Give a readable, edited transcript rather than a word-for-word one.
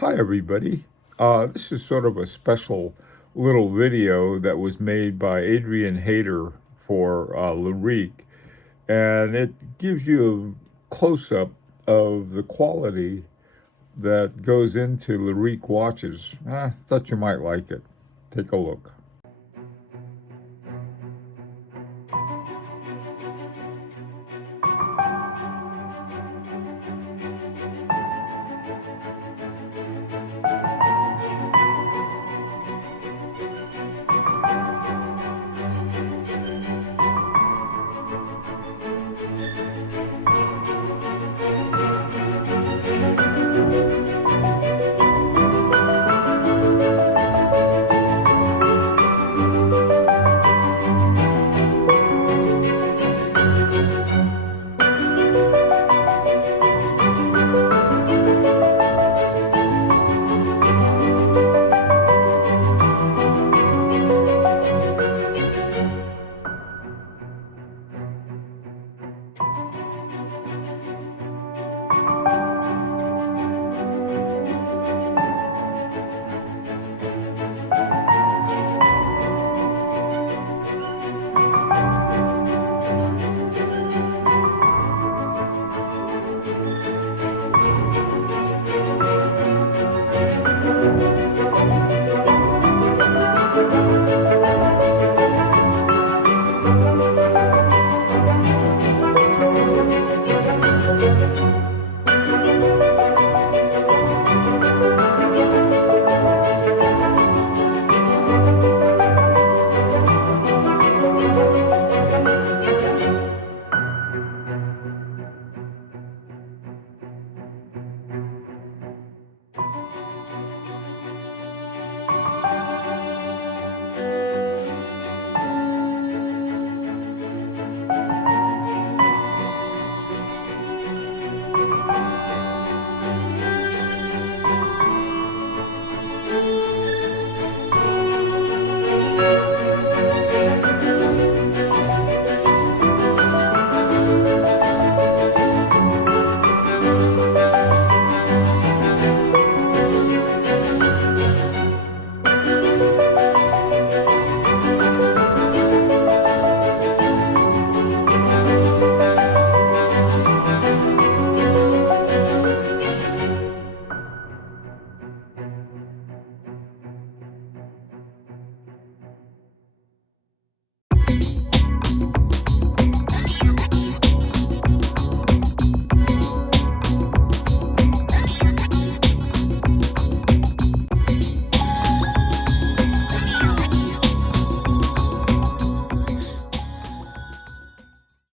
Hi, everybody. This is sort of a special little video that was made by Adrian Hayter for Lyrique, and it gives you a close-up of the quality that goes into Lyrique watches. I thought you might like it. Take a look.